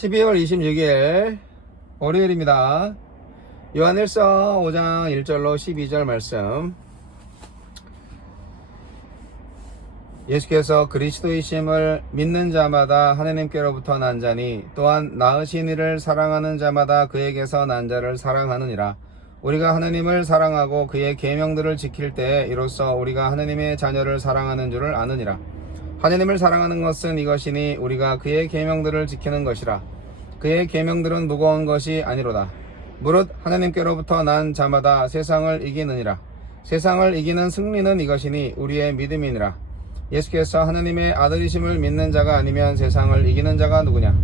12월 26일 월요일입니다. 요한일서 5장 1절로 12절 말씀. 예수께서 그리스도이심을 믿는 자마다 하나님께로부터 난 자니 또한 낳으신 이를 사랑하는 자마다 그에게서 난 자를 사랑하느니라. 우리가 하나님을 사랑하고 그의 계명들을 지킬 때에 이로써 우리가 하나님의 자녀를 사랑하는 줄을 아느니라. 하나님을 사랑하는 것은 이것이니 우리가 그의 계명들을 지키는 것이라. 그의 계명들은 무거운 것이 아니로다. 무릇 하나님께로부터 난 자마다 세상을 이기느니라. 세상을 이기는 승리는 이것이니 우리의 믿음이니라. 예수께서 하나님의 아들이심을 믿는 자가 아니면 세상을 이기는 자가 누구냐?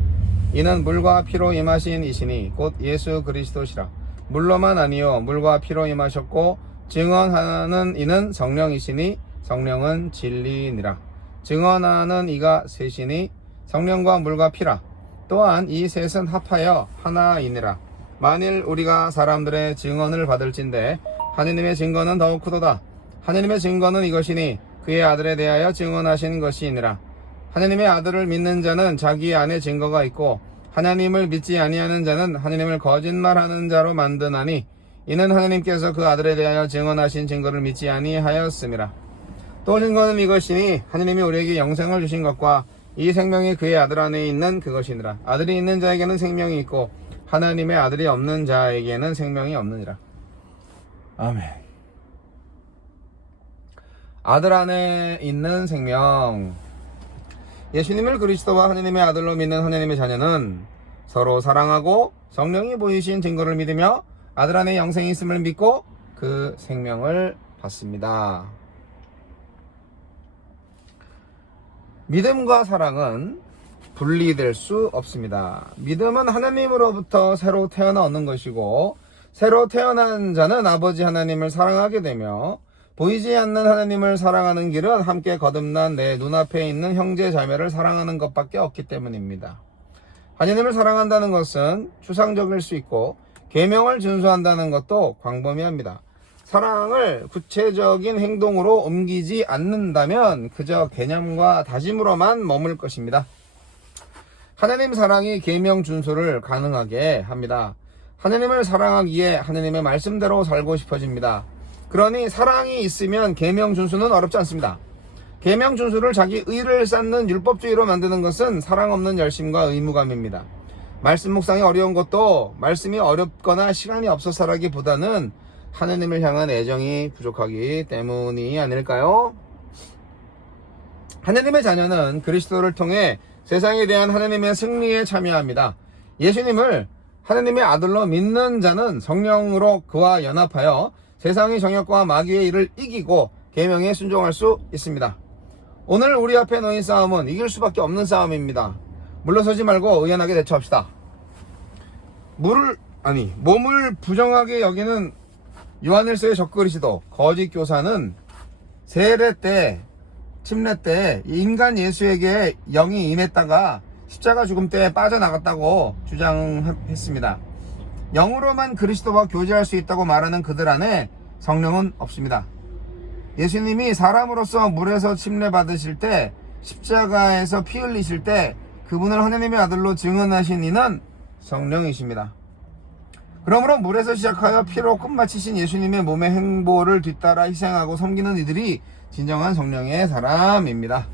이는 물과 피로 임하신 이시니 곧 예수 그리스도시라. 물로만 아니요 물과 피로 임하셨고 증언하는 이는 성령이시니 성령은 진리니라. 증언하는 이가 셋이니 성령과 물과 피라. 또한 이 셋은 합하여 하나이니라. 만일 우리가 사람들의 증언을 받을진대 하느님의 증거는 더욱 크도다. 하느님의 증거는 이것이니 그의 아들에 대하여 증언하신 것이니라. 하느님의 아들을 믿는 자는 자기 안에 증거가 있고 하나님을 믿지 아니하는 자는 하느님을 거짓말하는 자로 만드나니 이는 하느님께서 그 아들에 대하여 증언하신 증거를 믿지 아니하였음이라. 또 증거는 이것이니 하느님이 우리에게 영생을 주신 것과 이 생명이 그의 아들 안에 있는 그것이니라. 아들이 있는 자에게는 생명이 있고 하나님의 아들이 없는 자에게는 생명이 없느니라. 아멘. 아들 안에 있는 생명. 예수님을 그리스도와 하나님의 아들로 믿는 하나님의 자녀는 서로 사랑하고 성령이 보이신 증거를 믿으며 아들 안에 영생이 있음을 믿고 그 생명을 받습니다. 믿음과 사랑은 분리될 수 없습니다. 믿음은 하나님으로부터 새로 태어나 얻는 것이고 새로 태어난 자는 아버지 하나님을 사랑하게 되며 보이지 않는 하나님을 사랑하는 길은 함께 거듭난 내 눈앞에 있는 형제 자매를 사랑하는 것밖에 없기 때문입니다. 하나님을 사랑한다는 것은 추상적일 수 있고 계명을 준수한다는 것도 광범위합니다. 사랑을 구체적인 행동으로 옮기지 않는다면 그저 개념과 다짐으로만 머물 것입니다. 하나님 사랑이 계명 준수를 가능하게 합니다. 하나님을 사랑하기에 하나님의 말씀대로 살고 싶어집니다. 그러니 사랑이 있으면 계명 준수는 어렵지 않습니다. 계명 준수를 자기 의를 쌓는 율법주의로 만드는 것은 사랑 없는 열심과 의무감입니다. 말씀 묵상이 어려운 것도 말씀이 어렵거나 시간이 없어서라기보다는 하나님을 향한 애정이 부족하기 때문이 아닐까요? 하나님의 자녀는 그리스도를 통해 세상에 대한 하나님의 승리에 참여합니다. 예수님을 하나님의 아들로 믿는 자는 성령으로 그와 연합하여 세상의 정욕과 마귀의 일을 이기고 계명에 순종할 수 있습니다. 오늘 우리 앞에 놓인 싸움은 이길 수밖에 없는 싸움입니다. 물러서지 말고 의연하게 대처합시다. 몸을 부정하게 여기는 요한일서의 적그리스도 거짓 교사는 세례 때 침례 때 인간 예수에게 영이 임했다가 십자가 죽음 때 빠져나갔다고 주장했습니다. 영으로만 그리스도와 교제할 수 있다고 말하는 그들 안에 성령은 없습니다. 예수님이 사람으로서 물에서 침례 받으실 때 십자가에서 피 흘리실 때 그분을 하나님의 아들로 증언하신 이는 성령이십니다. 그러므로 물에서 시작하여 피로 끝마치신 예수님의 몸의 행보를 뒤따라 희생하고 섬기는 이들이 진정한 성령의 사람입니다.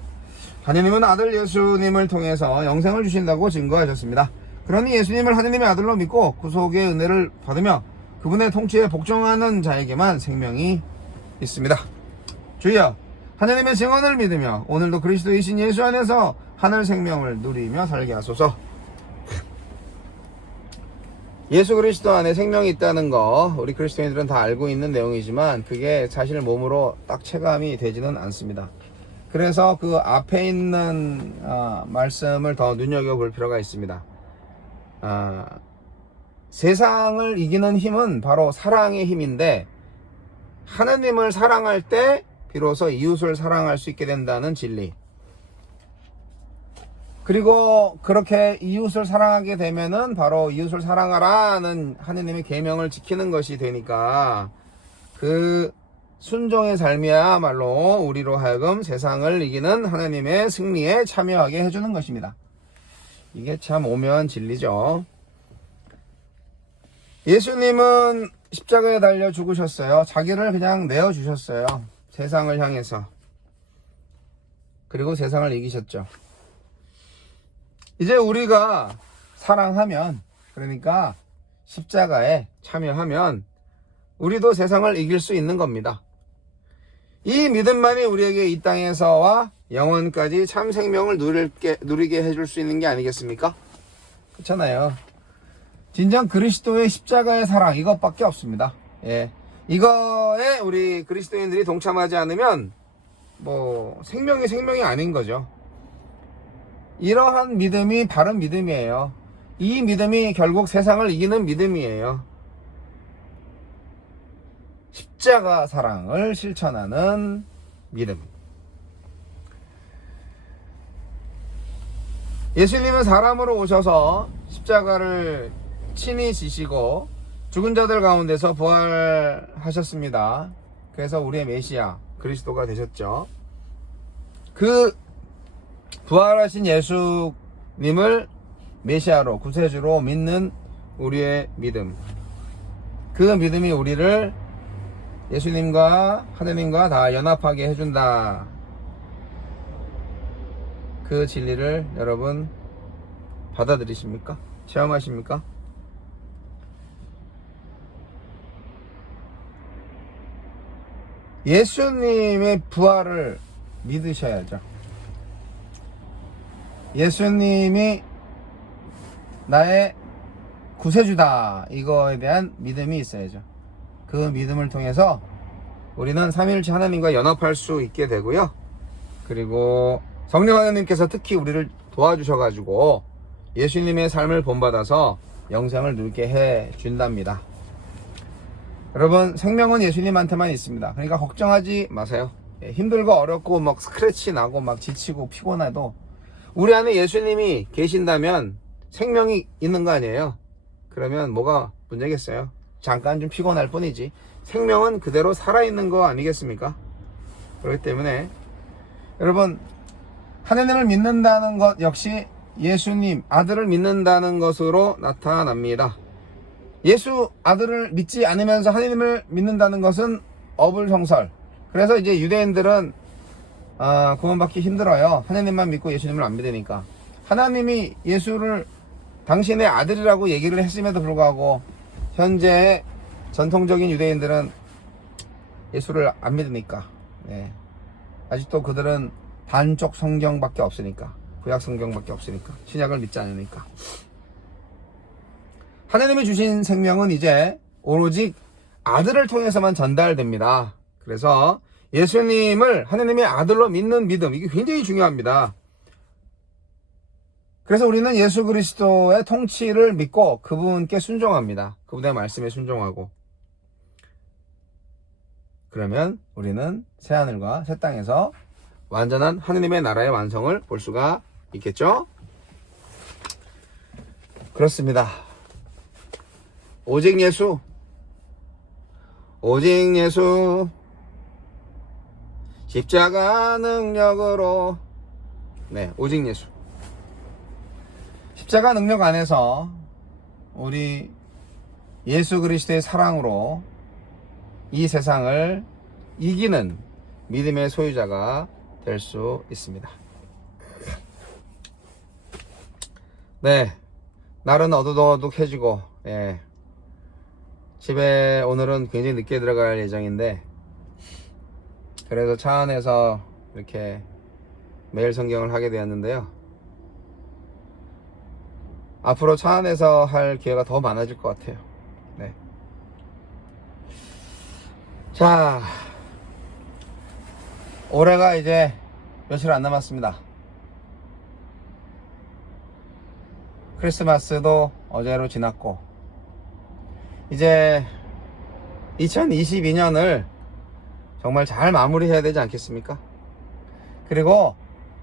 하나님은 아들 예수님을 통해서 영생을 주신다고 증거하셨습니다. 그러니 예수님을 하나님의 아들로 믿고 구속의 은혜를 받으며 그분의 통치에 복종하는 자에게만 생명이 있습니다. 주여, 하나님의 증언을 믿으며 오늘도 그리스도이신 예수 안에서 하늘 생명을 누리며 살게 하소서. 예수 그리스도 안에 생명이 있다는 거 우리 그리스도인들은 다 알고 있는 내용이지만 그게 사실 몸으로 딱 체감이 되지는 않습니다. 그래서 그 앞에 있는 말씀을 더 눈여겨볼 필요가 있습니다. 세상을 이기는 힘은 바로 사랑의 힘인데 하나님을 사랑할 때 비로소 이웃을 사랑할 수 있게 된다는 진리, 그리고 그렇게 이웃을 사랑하게 되면은 바로 이웃을 사랑하라는 하느님의 계명을 지키는 것이 되니까 그 순종의 삶이야말로 우리로 하여금 세상을 이기는 하나님의 승리에 참여하게 해주는 것입니다. 이게 참 오묘한 진리죠. 예수님은 십자가에 달려 죽으셨어요. 자기를 그냥 내어주셨어요. 세상을 향해서. 그리고 세상을 이기셨죠. 이제 우리가 사랑하면, 그러니까 십자가에 참여하면 우리도 세상을 이길 수 있는 겁니다. 이 믿음만이 우리에게 이 땅에서와 영원까지 참 생명을 누리게 해줄 수 있는 게 아니겠습니까? 그렇잖아요. 진정 그리스도의 십자가의 사랑, 이것밖에 없습니다. 예. 이거에 우리 그리스도인들이 동참하지 않으면 생명이 아닌 거죠. 이러한 믿음이 바른 믿음이에요. 이 믿음이 결국 세상을 이기는 믿음이에요. 십자가 사랑을 실천하는 믿음. 예수님은 사람으로 오셔서 십자가를 친히 지시고 죽은 자들 가운데서 부활하셨습니다. 그래서 우리의 메시아 그리스도가 되셨죠. 그 부활하신 예수님을 메시아로, 구세주로 믿는 우리의 믿음, 그 믿음이 우리를 예수님과 하느님과 다 연합하게 해준다. 그 진리를 여러분 받아들이십니까? 체험하십니까? 예수님의 부활을 믿으셔야죠. 예수님이 나의 구세주다, 이거에 대한 믿음이 있어야죠. 그 믿음을 통해서 우리는 삼위일체 하나님과 연합할 수 있게 되고요. 그리고 성령 하나님께서 특히 우리를 도와주셔가지고 예수님의 삶을 본받아서 영생을 누리게 해준답니다. 여러분, 생명은 예수님한테만 있습니다. 그러니까 걱정하지 마세요. 힘들고 어렵고 막 스크래치 나고 막 지치고 피곤해도 우리 안에 예수님이 계신다면 생명이 있는 거 아니에요? 그러면 뭐가 문제겠어요? 잠깐 좀 피곤할 뿐이지 생명은 그대로 살아있는 거 아니겠습니까? 그렇기 때문에 여러분, 하느님을 믿는다는 것 역시 예수님 아들을 믿는다는 것으로 나타납니다. 예수 아들을 믿지 않으면서 하느님을 믿는다는 것은 어불성설. 그래서 이제 유대인들은 구원받기 힘들어요. 하느님만 믿고 예수님을 안 믿으니까. 하나님이 예수를 당신의 아들이라고 얘기를 했음에도 불구하고 현재 전통적인 유대인들은 예수를 안 믿으니까, 아직도 그들은 단쪽 성경밖에 없으니까, 구약 성경밖에 없으니까, 신약을 믿지 않으니까. 하나님이 주신 생명은 이제 오로지 아들을 통해서만 전달됩니다. 그래서 예수님을 하나님의 아들로 믿는 믿음, 이게 굉장히 중요합니다. 그래서 우리는 예수 그리스도의 통치를 믿고 그분께 순종합니다. 그분의 말씀에 순종하고. 그러면 우리는 새하늘과 새 땅에서 완전한 하느님의 나라의 완성을 볼 수가 있겠죠? 그렇습니다. 오직 예수, 오직 예수, 십자가 능력으로, 오직 예수. 십자가 능력 안에서 우리 예수 그리스도의 사랑으로 이 세상을 이기는 믿음의 소유자가 될 수 있습니다. 날은 어둑어둑해지고, 집에 오늘은 굉장히 늦게 들어갈 예정인데, 그래서 차 안에서 이렇게 매일 성경을 하게 되었는데요. 앞으로 차 안에서 할 기회가 더 많아질 것 같아요. 자, 올해가 이제 며칠 안 남았습니다. 크리스마스도 어제로 지났고, 이제 2022년을 정말 잘 마무리해야 되지 않겠습니까? 그리고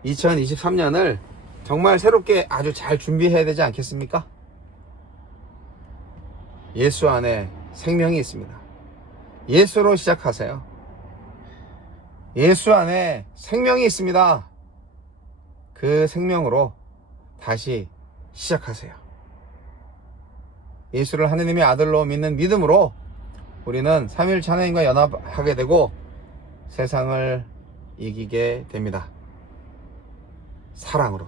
2023년을 정말 새롭게 아주 잘 준비해야 되지 않겠습니까? 예수 안에 생명이 있습니다. 예수로 시작하세요. 예수 안에 생명이 있습니다. 그 생명으로 다시 시작하세요. 예수를 하느님의 아들로 믿는 믿음으로 우리는 삼위일체 하나님과 연합하게 되고 세상을 이기게 됩니다. 사랑으로,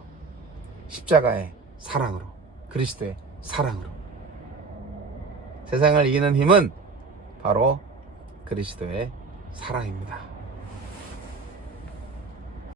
십자가의 사랑으로, 그리스도의 사랑으로. 세상을 이기는 힘은 바로 그리스도의 사랑입니다.